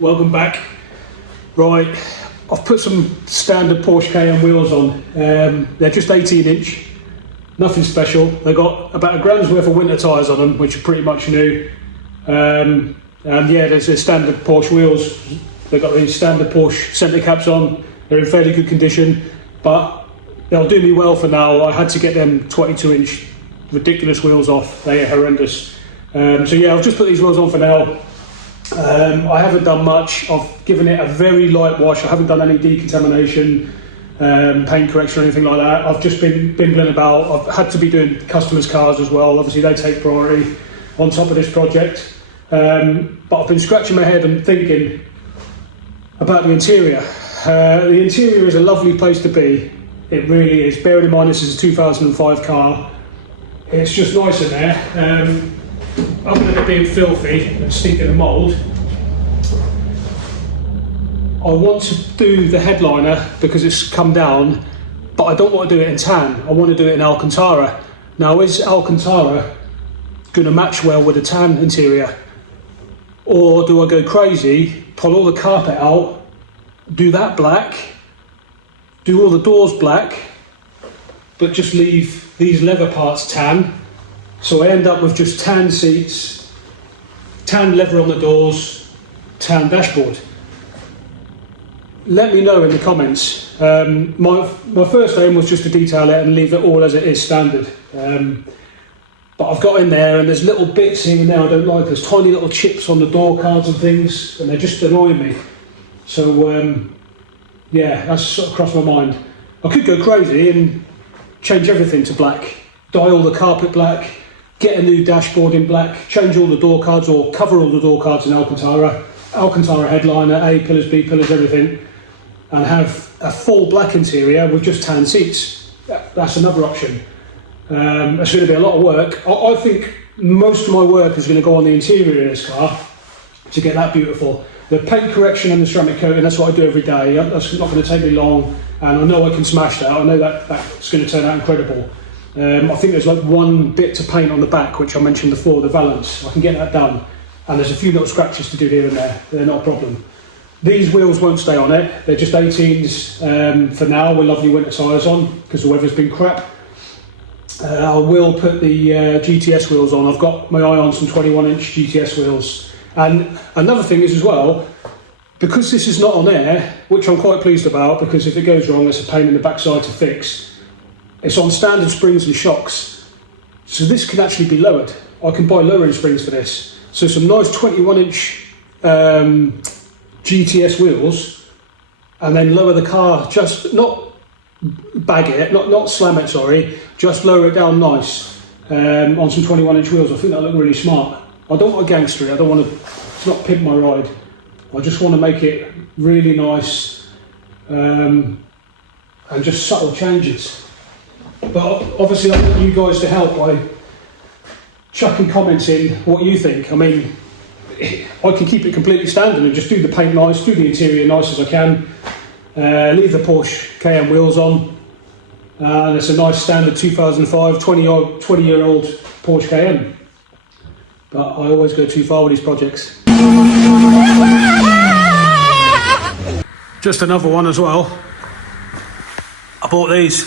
Welcome back. Right, I've put some standard Porsche Cayenne wheels on. They're just 18-inch, nothing special. They've got about a grand's worth of winter tyres on them, which are pretty much new. And yeah, there's the standard Porsche wheels. They've got these standard Porsche centre caps on. They're in fairly good condition, but they'll do me well for now. I had to get them 22-inch ridiculous wheels off. They are horrendous. So yeah, I've just put these wheels on for now. I haven't done much. I've given it a very light wash. I haven't done any decontamination, paint correction or anything like that. I've just been bimbling about. I've had to be doing customers' cars as well. Obviously they take priority on top of this project. But I've been scratching my head and thinking about the interior. The interior is a lovely place to be. It really is. Bearing in mind this is a 2005 car. It's just nice in there. Other than it being filthy and stinking of mould, I want to do the headliner because it's come down, but I don't want to do it in tan. I want to do it in Alcantara. Now, is Alcantara going to match well with the tan interior? Or do I go crazy, pull all the carpet out, do that black, do all the doors black, but just leave these leather parts tan? So I end up with just tan seats, tan leather on the doors, tan dashboard. Let me know in the comments. My first aim was just to detail it and leave it all as it is standard. But I've got in there and there's little bits here and there I don't like. There's tiny little chips on the door cards and things, and they're just annoying me. So yeah, that's sort of crossed my mind. I could go crazy and change everything to black, dye all the carpet black, get a new dashboard in black, change all the door cards or cover all the door cards in Alcantara headliner, A pillars, B pillars, everything, and have a full black interior with just tan seats. That's another option. It's going to be a lot of work. I think most of my work is going to go on the interior of this car to get that beautiful. The paint correction and the ceramic coating, that's what I do every day. That's not going to take me long, and I know I can smash that. I know that's going to turn out incredible. I think there's like one bit to paint on the back, which I mentioned before, the valance. I can get that done. And there's a few little scratches to do here and there. They're not a problem. These wheels won't stay on it. They're just 18s for now with lovely winter tyres on because the weather's been crap. I will put the GTS wheels on. I've got my eye on some 21-inch GTS wheels. And another thing is as well, because this is not on air, which I'm quite pleased about, because if it goes wrong, it's a pain in the backside to fix. It's on standard springs and shocks, so this can actually be lowered. I can buy lowering springs for this. So some nice 21-inch GTS wheels, and then lower the car, just not bag it, not slam it, sorry, just lower it down nice on some 21-inch wheels. I think that'll look really smart. I don't want to gangster it, I don't want to, it's not pimp my ride. I just want to make it really nice and just subtle changes. But obviously I want you guys to help by chucking comments in what you think. I mean, I can keep it completely standard and just do the paint nice, do the interior nice as I can, leave the Porsche Cayenne wheels on, and it's a nice standard 2005 20-year-old Porsche Cayenne. But I always go too far with these projects. Just another one as well. I bought these.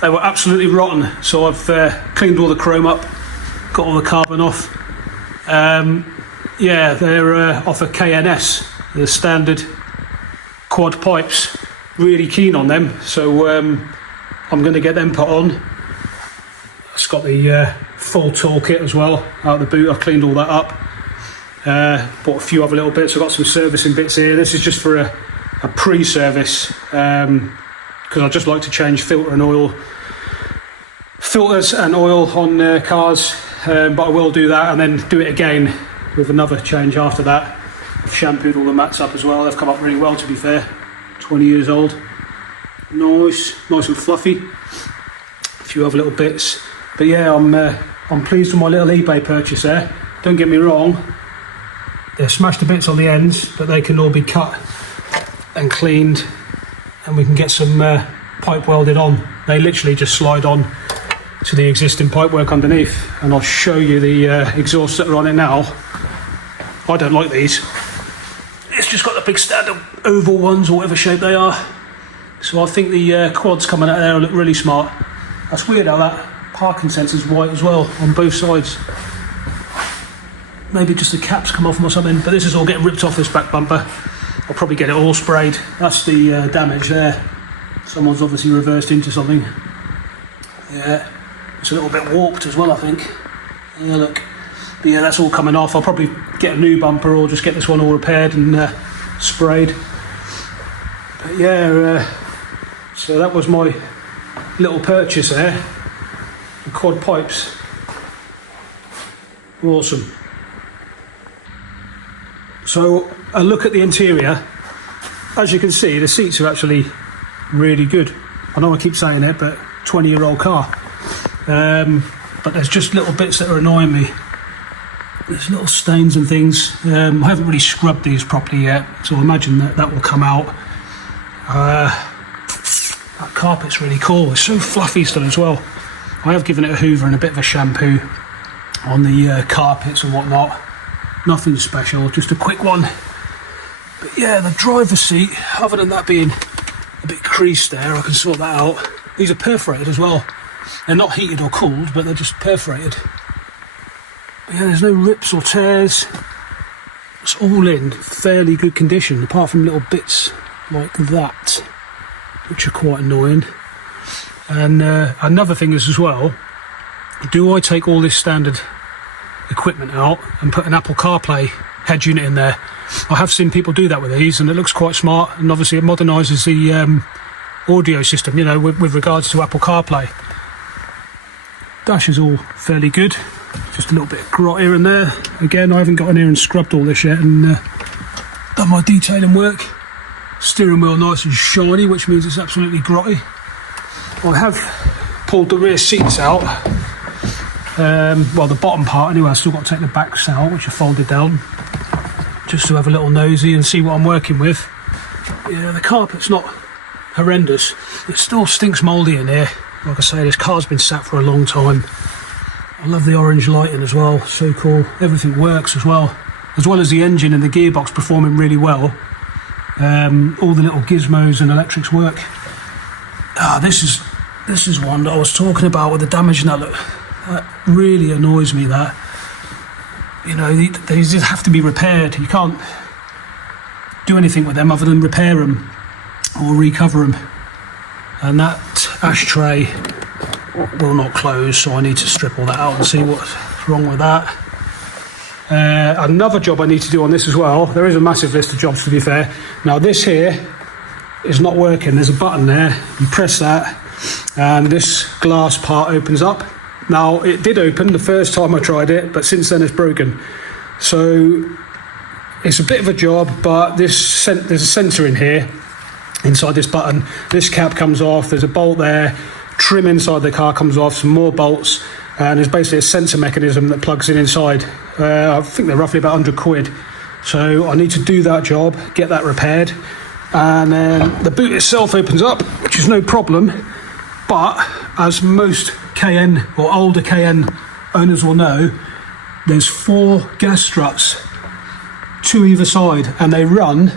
They were absolutely rotten, so I've cleaned all the chrome up, got all the carbon off. Yeah, they're off a KNS, the standard quad pipes. Really keen on them, so I'm going to get them put on. It's got the full toolkit as well out of the boot. I've cleaned all that up. Bought a few other little bits. I've got some servicing bits here. This is just for a pre-service because I just like to change filters and oil on cars, but I will do that and then do it again with another change after that. I've shampooed all the mats up as well. They've come up really well, to be fair. 20 years old. Nice and fluffy. A few other little bits. But yeah, I'm pleased with my little eBay purchase there. Don't get me wrong, they're smashed to bits on the ends, but they can all be cut and cleaned, and we can get some pipe welded on. They literally just slide on to the existing pipework underneath, and I'll show you the exhausts that are on it now. I don't like these. It's just got the big standard oval ones or whatever shape they are. So I think the quads coming out of there look really smart. That's weird how that parking sensor's white as well on both sides. Maybe just the caps come off them or something, but this is all getting ripped off, this back bumper. I'll probably get it all sprayed. That's the damage there. Someone's obviously reversed into something. Yeah, it's a little bit warped as well, I think. Yeah, look. But yeah, that's all coming off. I'll probably get a new bumper or just get this one all repaired and sprayed. But yeah, so that was my little purchase there. The quad pipes. Awesome. So a look at the interior. As you can see, the seats are actually really good. I know I keep saying it, but 20-year-old car. But there's just little bits that are annoying me. There's little stains and things. I haven't really scrubbed these properly yet, so I imagine that will come out. That carpet's really cool. It's so fluffy still as well. I have given it a hoover and a bit of a shampoo on the carpets and whatnot. Nothing special, just a quick one. But yeah, the driver's seat, other than that being a bit creased there, I can sort that out. These are perforated as well. They're not heated or cooled, but they're just perforated. But yeah, there's no rips or tears. It's all in fairly good condition, apart from little bits like that, which are quite annoying. And another thing is as well, do I take all this standard equipment out and put an Apple CarPlay head unit in there? I have seen people do that with these, and it looks quite smart, and obviously it modernises the audio system, you know, with regards to Apple CarPlay. Dash is all fairly good, just a little bit of grot here and there. Again, I haven't got in here and scrubbed all this yet and done my detailing work. Steering wheel nice and shiny, which means it's absolutely grotty. I have pulled the rear seats out, well, the bottom part anyway. I've still got to take the backs out, which are folded down, just to have a little nosy and see what I'm working with. Yeah, the carpet's not horrendous. It still stinks mouldy in here. Like I say, this car's been sat for a long time. I love the orange lighting as well, so cool. Everything works as well as the engine and the gearbox performing really well. All the little gizmos and electrics work. This is one that I was talking about with the damage, and that really annoys me. That, you know, they just have to be repaired. You can't do anything with them other than repair them or recover them. And that ashtray will not close, so I need to strip all that out and see what's wrong with that. Another job I need to do on this as well. There is a massive list of jobs, to be fair. Now this here is not working. There's a button there. You press that and this glass part opens up. Now it did open the first time I tried it, but since then it's broken. So it's a bit of a job, but there's a sensor in here inside this button. This cap comes off, there's a bolt there, trim inside the car comes off, some more bolts, and there's basically a sensor mechanism that plugs in inside. I think they're roughly about 100 quid. So I need to do that job, get that repaired, and then the boot itself opens up, which is no problem. But as most Cayenne or older Cayenne owners will know, there's 4 gas struts, 2 either side, and they run.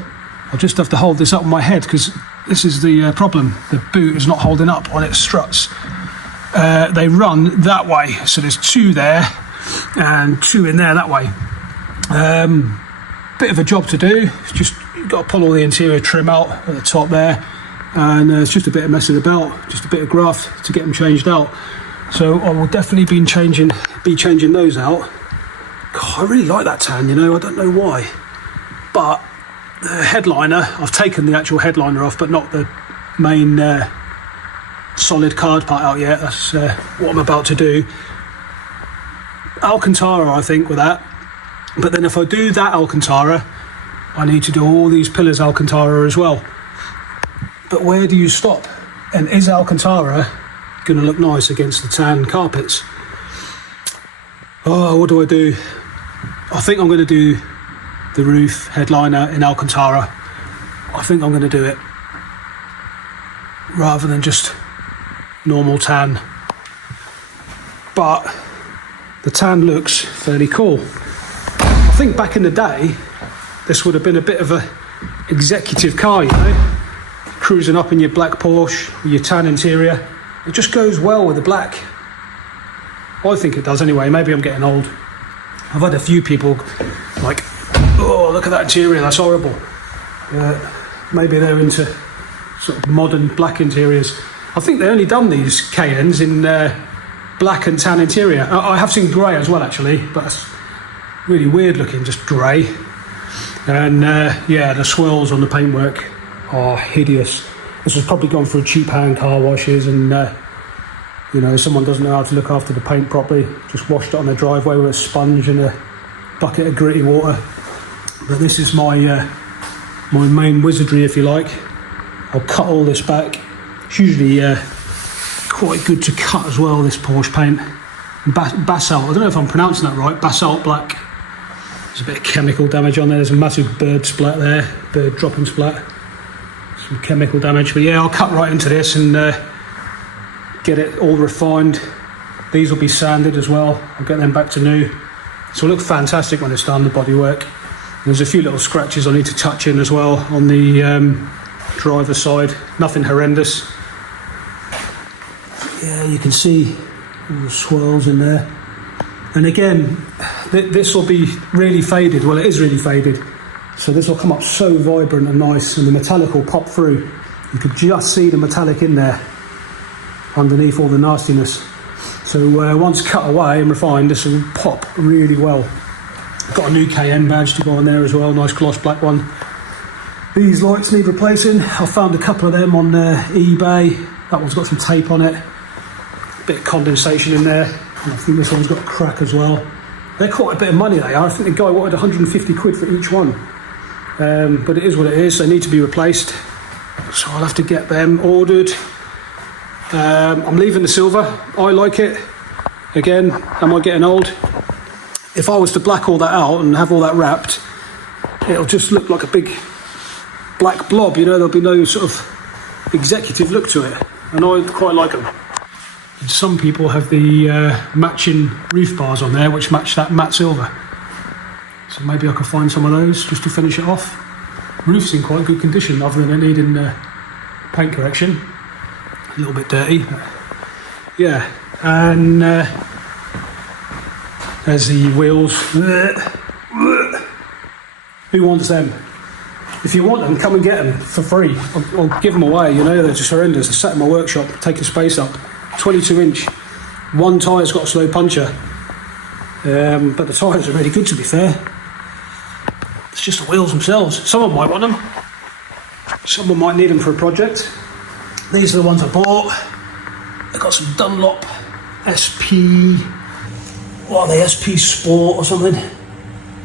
I'll just have to hold this up on my head because this is the problem. The boot is not holding up on its struts. They run that way, so there's 2 there and 2 in there that way. Bit of a job to do. It's just, you've got to pull all the interior trim out at the top there, and it's just a bit of messing about, just a bit of graft to get them changed out. So I will definitely be changing those out. God, I really like that tan, you know, I don't know why. But the headliner, I've taken the actual headliner off, but not the main solid card part out yet. That's what I'm about to do. Alcantara, I think, with that. But then if I do that Alcantara, I need to do all these pillars Alcantara as well. But where do you stop? And is Alcantara going to look nice against the tan carpets? Oh, what do I do? I think I'm going to do the roof headliner in Alcantara. I think I'm going to do it rather than just normal tan. But the tan looks fairly cool. I think back in the day, this would have been a bit of a executive car, you know, cruising up in your black Porsche with your tan interior. It just goes well with the black. I think it does anyway. Maybe I'm getting old. I've had a few people like, oh, look at that interior, that's horrible. Maybe they're into sort of modern black interiors. I think they only done these Cayennes in black and tan interior. I have seen grey as well, actually, but it's really weird looking, just grey. And yeah, the swirls on the paintwork are hideous. This has probably gone through cheap hand car washes, and you know, someone doesn't know how to look after the paint properly, just washed it on the driveway with a sponge and a bucket of gritty water. But this is my my main wizardry, if you like. I'll cut all this back. It's usually quite good to cut as well, this Porsche paint. Basalt, I don't know if I'm pronouncing that right, basalt black. There's a bit of chemical damage on there. There's a massive bird splat there, bird dropping splat. Some chemical damage, but yeah, I'll cut right into this and get it all refined. These will be sanded as well. I'll get them back to new. So it'll look fantastic when it's done, the bodywork. There's a few little scratches I need to touch in as well on the driver's side. Nothing horrendous. Yeah, you can see all the swirls in there. And again, this will be really faded. Well, it is really faded. So this will come up so vibrant and nice, and the metallic will pop through. You could just see the metallic in there underneath all the nastiness. So once cut away and refined, this will pop really well. Got a new Cayenne badge to go on there as well, nice gloss black one. These lights need replacing. I found a couple of them on eBay. That one's got some tape on it. Bit of condensation in there. And I think this one's got a crack as well. They're quite a bit of money, they are. I think the guy wanted 150 quid for each one. But it is what it is. They need to be replaced. So I'll have to get them ordered. I'm leaving the silver. I like it. Again, am I getting old? If I was to black all that out and have all that wrapped, it'll just look like a big black blob, you know, there'll be no sort of executive look to it. And I quite like them. And some people have the matching roof bars on there, which match that matte silver. So maybe I could find some of those just to finish it off. Roof's in quite good condition, other than it needing paint correction. A little bit dirty, but yeah. And there's the wheels. Who wants them? If you want them, come and get them for free. I'll give them away, you know, they're just horrendous. They're sat in my workshop, taking space up. 22 inch. One tyre's got a slow puncher. But the tyres are really good, to be fair. It's just the wheels themselves. Someone might want them. Someone might need them for a project. These are the ones I bought. They've got some Dunlop SP, what are they, SP Sport or something?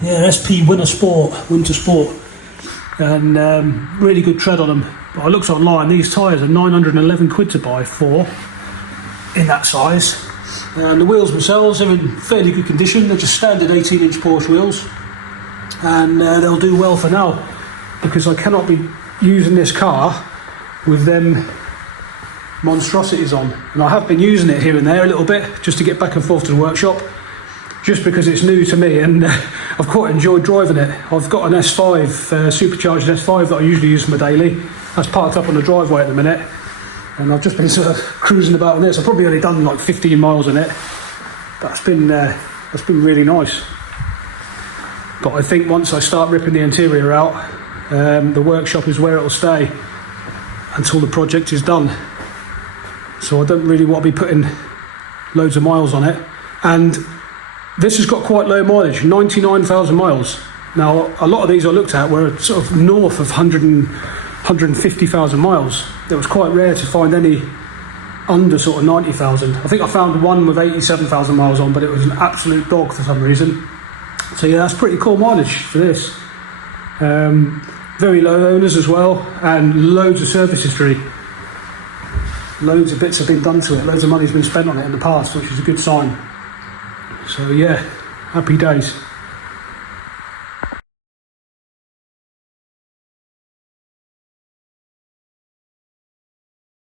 Yeah, SP Winter Sport. And really good tread on them. But I looked online, these tyres are 911 quid to buy for in that size. And the wheels themselves are in fairly good condition. They're just standard 18-inch Porsche wheels. And they'll do well for now, because I cannot be using this car with them monstrosities on. And I have been using it here and there a little bit, just to get back and forth to the workshop, just because it's new to me, and I've quite enjoyed driving it. I've got an S5, supercharged S5 that I usually use for my daily. That's parked up on the driveway at the minute, and I've just been sort of cruising about on this. I've probably only done like 15 miles on it, but that's been really nice. But I think once I start ripping the interior out, the workshop is where it'll stay until the project is done. So I don't really want to be putting loads of miles on it. And this has got quite low mileage, 99,000 miles. Now, a lot of these I looked at were sort of north of 150,000 miles. It was quite rare to find any under sort of 90,000. I think I found one with 87,000 miles on, but it was an absolute dog for some reason. So yeah, that's pretty cool mileage for this. Very low owners as well, and loads of service history. Loads of bits have been done to it, loads of money's been spent on it in the past, which is a good sign. So yeah, happy days.